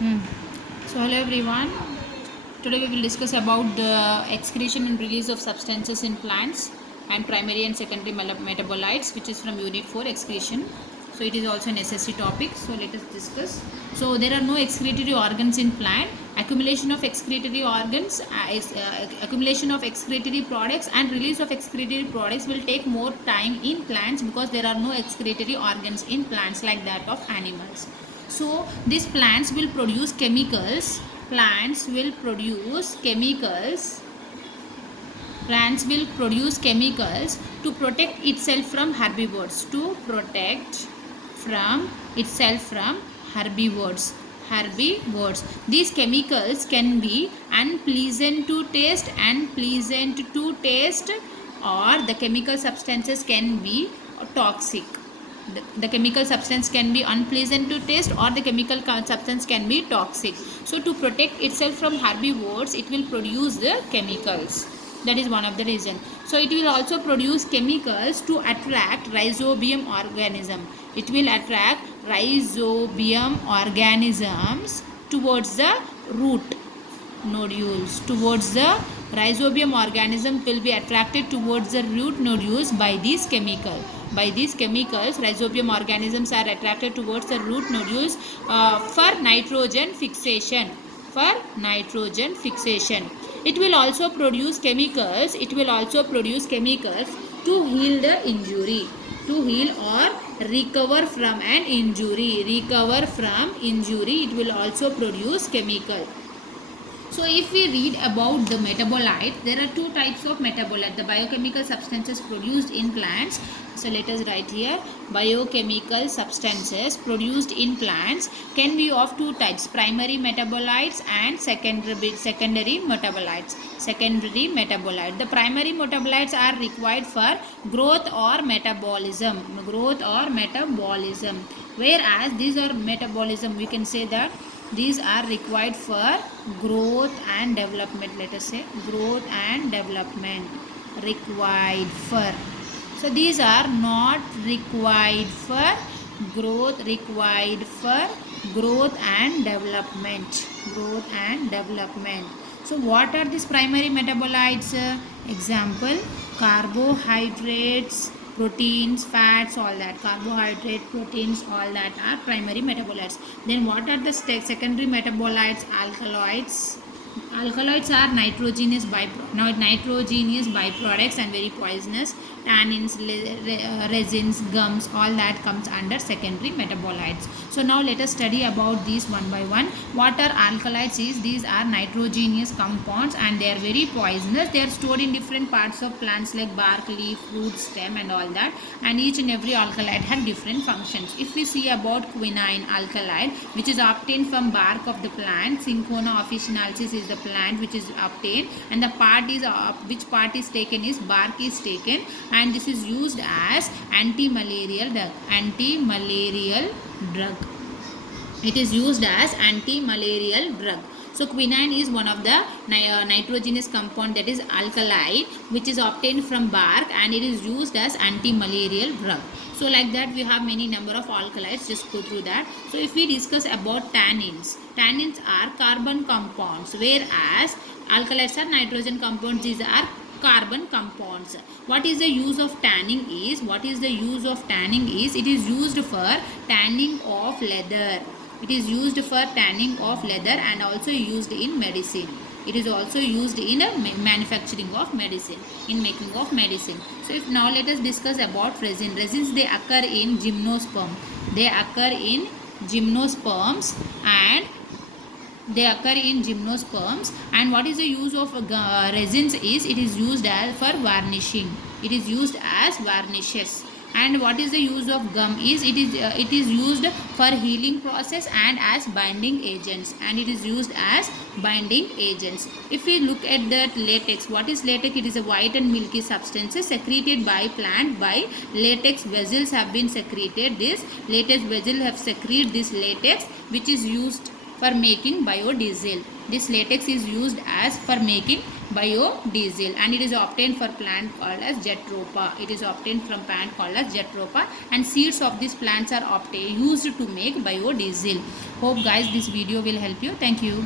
Hmm. So hello everyone. Today we will discuss about the excretion and release of substances in plants and primary and secondary metabolites, which is from Unit 4 excretion. So it is also a necessary topic. So let us discuss. So there are no excretory organs in plant. Accumulation of excretory organs, accumulation of excretory products and release of excretory products will take more time in plants because there are no excretory organs in plants like that of animals. So these plants will produce chemicals. Plants will produce chemicals. Plants will produce chemicals to protect itself from herbivores. To protect from itself from herbivores. Herbivores. These chemicals can be unpleasant to taste and pleasant to taste, or the chemical substances can be toxic. The chemical substance can be unpleasant to taste or the chemical substance can be toxic. So to protect itself from herbivores, it will produce the chemicals. That is one of the reason. So it will also produce chemicals to attract rhizobium organism. It will attract rhizobium organisms towards the root nodules. Towards the rhizobium organism will be attracted towards the root nodules by these chemical. By these chemicals, rhizobium organisms are attracted towards the root nodules for nitrogen fixation. For nitrogen fixation. It will also produce chemicals. It will also produce chemicals to heal the injury. To heal or recover from an injury. Recover from injury. It will also produce chemical. So if we read about the metabolite, there are two types of metabolite. The biochemical substances produced in plants. So let us write here. Biochemical substances produced in plants can be of two types. Primary metabolites and secondary metabolites. Secondary metabolite. The primary metabolites are required for growth or metabolism. Growth or metabolism. Whereas these are metabolism, we can say that these are required for growth and development. Let us say growth and development required for. So these are not required for growth, required for growth and development. Growth and development. So what are these primary metabolites? Example, carbohydrates, proteins, fats, all that. Carbohydrate, proteins, all that are primary metabolites. Then what are the secondary metabolites? Alkaloids. Alkaloids are nitrogenous byproducts and very poisonous. Tannins, resins, gums, all that comes under secondary metabolites. So now let us study about these one by one. What are alkaloids? These are nitrogenous compounds and they are very poisonous. They are stored in different parts of plants like bark, leaf, fruit, stem and all that. And each and every alkaloid had different functions. If we see about quinine alkaloid, which is obtained from bark of the plant, Cinchona officinalis is the plant which is obtained, and the part is which part is taken is bark is taken, and this is used as anti-malarial drug. Anti-malarial drug. It is used as anti-malarial drug. So quinine is one of the nitrogenous compound, that is alkaloid, which is obtained from bark and it is used as anti-malarial drug. So like that we have many number of alkaloids, just go through that. So if we discuss about tannins, tannins are carbon compounds, whereas alkaloids are nitrogen compounds. These are carbon compounds. What is the use of tanning is? What is the use of tanning is? It is used for tanning of leather. It is used for tanning of leather and also used in medicine. It is also used in manufacturing of medicine, in making of medicine. So if now let us discuss about resin. Resins, they occur in gymnosperm. They occur in gymnosperms and and what is the use of resins is? It is used as for varnishing. It is used as varnishes. And what is the use of gum is? It is used for healing process and as binding agents, and it is used as binding agents. If we look at that latex, what is latex? It is a white and milky substances secreted by plant by latex vessels have been secreted. This latex vessel have secreted this latex, which is used for making biodiesel. This latex is used as for making biodiesel, and it is obtained for plant called as Jatropha. It is obtained from plant called as Jatropha, and seeds of these plants are used to make biodiesel. Hope guys this video will help you. Thank you.